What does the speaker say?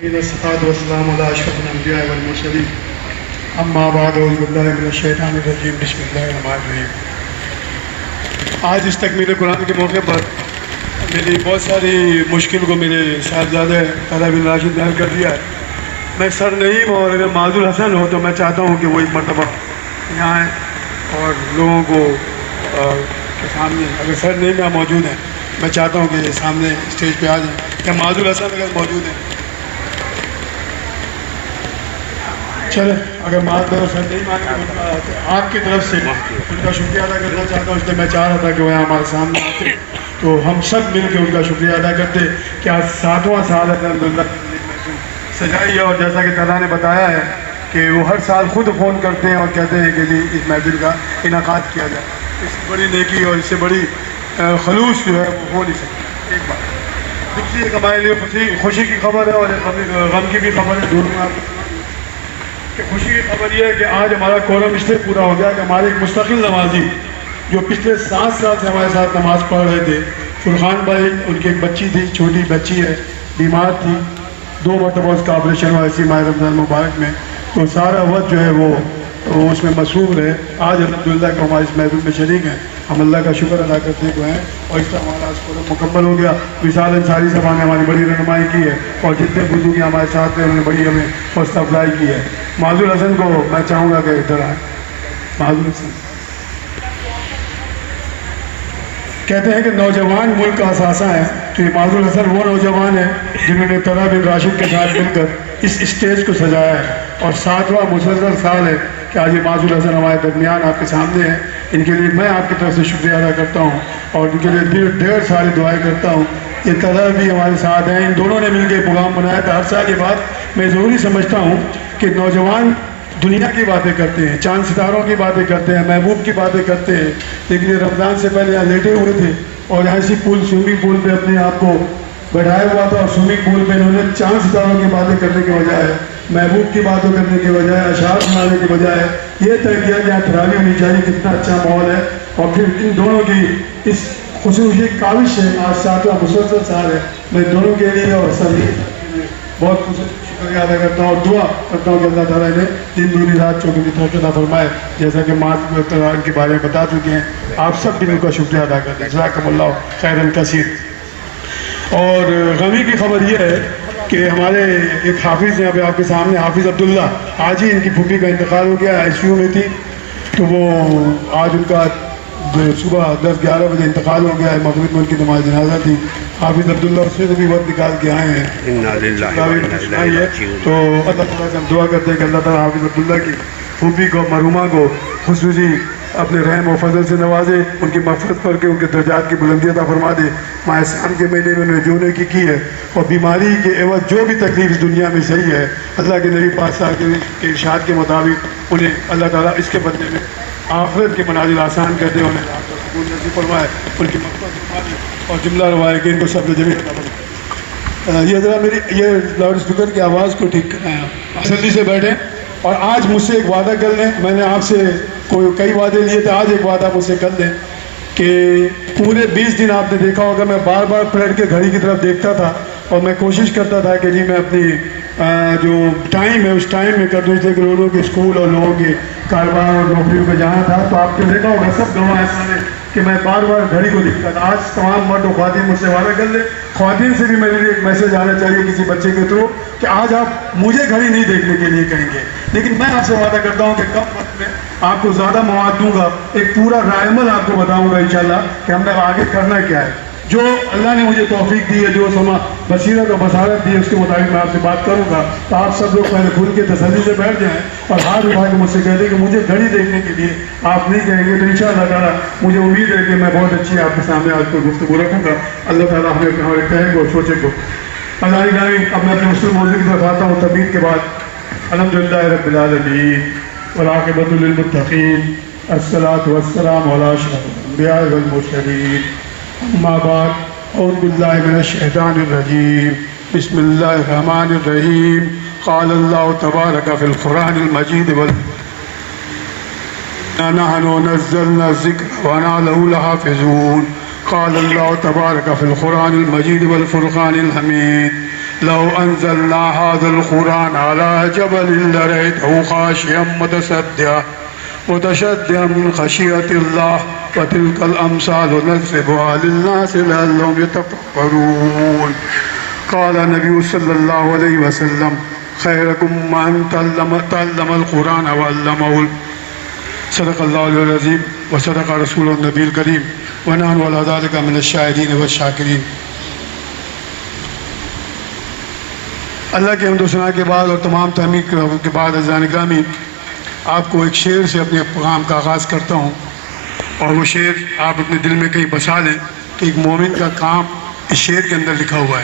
الصلاة والسلام على أشرف الأنبياء والمرسلين اما بعد اعوذ باللہ من الشیطان الرجیم بسم اللہ الرحمن الرحیم۔ آج اس تکمیل قرآن کے موقع پر میری بہت ساری مشکل کو میرے صاحبزادے طلحہ بن راشد نے حل کر دیا ہے۔ میں سر نعیم اور اگر معذور حسن ہو تو میں چاہتا ہوں کہ وہ ایک مرتبہ یہاں آئیں اور لوگوں کو کے سامنے، اگر سر نعیم یہاں موجود ہیں میں چاہتا ہوں کہ سامنے اسٹیج پہ آ جائیں، یا معذور حسن اگر موجود ہیں چلے، اگر بات کرو سر نہیں مانگے آپ کی طرف سے ان کا شکریہ ادا کرنا چاہتا ہوں، اس لیے میں چاہ رہا تھا کہ وہ ہمارے سامنے آتے تو ہم سب مل کے ان کا شکریہ ادا کرتے کہ آج 7واں سال ہے الحمدللہ سجائی ہے، اور جیسا کہ طلحہ نے بتایا ہے کہ وہ ہر سال خود فون کرتے ہیں اور کہتے ہیں کہ جی اس محفل کا انعقاد کیا جائے۔ اس سے بڑی نیکی اور اس سے بڑی خلوص جو ہے وہ ہو نہیں سکتی۔ ایک بات دوسری ایک ہمارے لیے خوشی کی خبر ہے اور ایک غم کی بھی خبر ہے دونوں میں۔ خوشی کی خبر یہ ہے کہ آج ہمارا کورم اس لیے پورا ہو گیا کہ ہمارے ایک مستقل نمازی جو پچھلے 7 سال سے ہمارے ساتھ نماز پڑھ رہے تھے، فرقان بھائی، ان کی ایک بچی تھی، چھوٹی بچی ہے، بیمار تھی، 2 مرتبہ اس کا آپریشن ہوا اسی ماہ رمضان مبارک میں، تو سارا وقت جو ہے وہ اس میں مصروف رہے۔ آج الحمدللہ کہ ہمارے اس محفل میں شریک ہیں، ہم اللہ کا شکر ادا کرتے ہوئے ہیں، اور اس طرح ہمارا آج کورم مکمل ہو گیا۔ وصال انصاری صاحب نے ہماری بڑی رہنمائی کی ہے، اور جتنے بزرگ ہمارے ساتھ ہیں انہوں نے بڑی ہمیں حوصلہ افزائی کی ہے۔ معذور حسن کو میں چاہوں گا کہ ادھر آئیں۔ معذور حسن کہتے ہیں کہ نوجوان ملک کا اثاثہ ہے، تو یہ معذور حسن وہ نوجوان ہیں جنہوں نے طلحہ بن راشد کے ساتھ مل کر اس اسٹیج کو سجایا ہے، اور 7واں مسلسل سال ہے کہ آج یہ معذور حسن ہمارے درمیان آپ کے سامنے ہیں۔ ان کے لیے میں آپ کی طرف سے شکریہ ادا کرتا ہوں، اور ان کے لیے ڈھیر ساری دعائیں کرتا ہوں۔ یہ طلحہ بھی ہمارے ساتھ ہیں، ان دونوں نے مل کے پروگرام بنایا تھا۔ ہر سال یہ بات میں ضروری سمجھتا ہوں کہ نوجوان دنیا کی باتیں کرتے ہیں، چاند ستاروں کی باتیں کرتے ہیں، محبوب کی باتیں کرتے ہیں، لیکن یہ رمضان سے پہلے یہاں لیٹے ہوئے تھے اور یہاں اسی سوئمنگ پول پہ اپنے آپ کو بیٹھایا ہوا تھا، اور سوئمنگ پول پہ انہوں نے چاند ستاروں کی باتیں کرنے کے بجائے، محبوب کی باتیں کرنے کے بجائے، اشعار سنانے کے بجائے یہ طے کیا کہ یہاں تراویح ہونی چاہیے، کتنا اچھا ماحول ہے۔ اور پھر ان دونوں کی اس خصوصی کاوش ہے، آج 7واں مسلسل سال ہے، میں دونوں کے لیے اور سبھی بہت شکریہ ادا کرتا ہوں، اور دعا کرتا ہوں کہ اللہ تعالیٰ نے دن دوری رات چوگنی ترقی عطا فرمائے، جیسا کہ معذور ان کے بارے میں بتا چکے ہیں۔ آپ سب بھی ان کا شکریہ ادا کرتے ہیں، جزاکم اللہ خیرا کثیر۔ اور غمی کی خبر یہ ہے کہ ہمارے ایک حافظ ہیں ابھی آپ کے سامنے، حافظ عبداللہ، آج ہی ان کی پھوپھی کا انتقال ہو گیا، ICU میں تھی، تو وہ آج ان کا صبح 10-11 بجے انتقال ہو گیا ہے، مغرب میں ان کی نماز جنازہ تھی۔ حافظ عبداللہ اس سے بھی وقت نکال کے آئے ہیں، تو اللہ تعالیٰ سے ہم دعا کرتے ہیں کہ اللہ تعالیٰ حافظ عبداللہ کی پھوپھی کو، مرحومہ کو خصوصی اپنے رحم و فضل سے نوازے، ان کی مغفرت کر کے ان کے درجات کی بلندی عطا فرما دے۔ ماہ سیام کے مہینے میں انہوں نے جو نیکی کی ہے، اور بیماری کے عوض جو بھی تکلیف اس دنیا میں صحیح ہے، اللہ کے نبی پاک صاحب کے ارشاد کے مطابق انہیں اللہ تعالیٰ اس کے بدلے میں آخرت کے منازل آسان کر دے، انہیں آپ کا سکون نصیب فرمائے، ان کی مغفرت فرما دے، اور جملہ روایقین کو سب جمیل عطا فرمائے۔ یہ ذرا میری یہ لاؤڈ اسپیکر کی آواز کو ٹھیک کرائیں، جلدی سے بیٹھیں، اور آج مجھ سے ایک وعدہ کر لیں، میں نے آپ سے کئی وعدے لیے تھے، آج ایک وعدہ مجھ سے کر لیں کہ پورے 20 دن آپ نے دیکھا ہوگا میں بار بار پلٹ کے گھڑی کی طرف دیکھتا تھا، اور میں کوشش کرتا تھا کہ جی میں اپنی جو ٹائم ہے اس ٹائم میں کر دوں، اس لیے کہ لوگوں کے اسکول اور لوگوں کے کاروبار اور نوکریوں پہ جانا تھا، تو آپ نے دیکھا ہوگا سب گواہ ایسا ہے کہ میں بار بار گھڑی کو دیکھتا تھا۔ آج تمام مرد و خواتین مجھ سے وعدہ کر لیں، خواتین سے بھی میرے لیے ایک میسج آنا چاہیے کسی بچے کے تھرو کہ آج آپ مجھے گھڑی نہیں دیکھنے کے لیے کہیں گے، لیکن میں آپ سے وعدہ کرتا ہوں کہ کم وقت میں آپ کو زیادہ مواد دوں گا، ایک پورا رائے عمل آپ کو بتاؤں گا انشاءاللہ کہ ہم نے آگے کرنا کیا ہے۔ جو اللہ نے مجھے توفیق دی ہے، جو سما بصیرت اور بصارت دی ہے، اس کے مطابق میں آپ سے بات کروں گا، تو آپ سب لوگ پہلے کھل کے تسلی سے بیٹھ جائیں، اور ہاتھ اٹھا کے مجھ سے کہہ دیں کہ مجھے گھڑی دیکھنے کے لیے آپ نہیں کہیں گے، تو انشاءاللہ تعالیٰ مجھے امید ہے کہ میں بہت اچھی آپ کے سامنے آج کو گفتگو رکھوں گا۔ اللہ تعالیٰ ہمیں ہمارے کہے کو سوچے کو۔ اللہ گرامی، اب میں اپنے مسلم موضوع کی طرف آتا ہوں تبید کے بعد۔ الحمدللہ رب العالمین والعاقبۃ للمتقین، الصلاۃ والسلام علی اشرف الانبیاء والمرسلین، اما بعد، اعوذ باللہ من الشیطان الرجیم، بسم اللہ الرحمن الرحیم۔ قال اللہ تبارک فی القرآن المجید نحن نزلنا الذکر وانا له لحافظون۔ قال اللہ تبارک فی القرآن المجید والفرقان الحمید۔ لو انزلنا هذا القرآن على جبل لرأيته خاشعا متصدعا من خشية الله وتلك الأمثال نضربها للناس لعلهم يتفكرون. قال النبي صلى الله عليه وسلم خيركم من تعلم القرآن وعلمه. صدق الله العظيم وصدق رسول النبي الكريم ونحن على ذلك من الشاهدين والشاکرین. اللہ کے حمد و ثنا کے بعد اور تمام تحمید کے بعد عزیزان گرامی، آپ کو ایک شعر سے اپنے پیغام کا آغاز کرتا ہوں، اور وہ شعر آپ اپنے دل میں کہیں بسا لیں کہ ایک مومن کا کام اس شعر کے اندر لکھا ہوا ہے.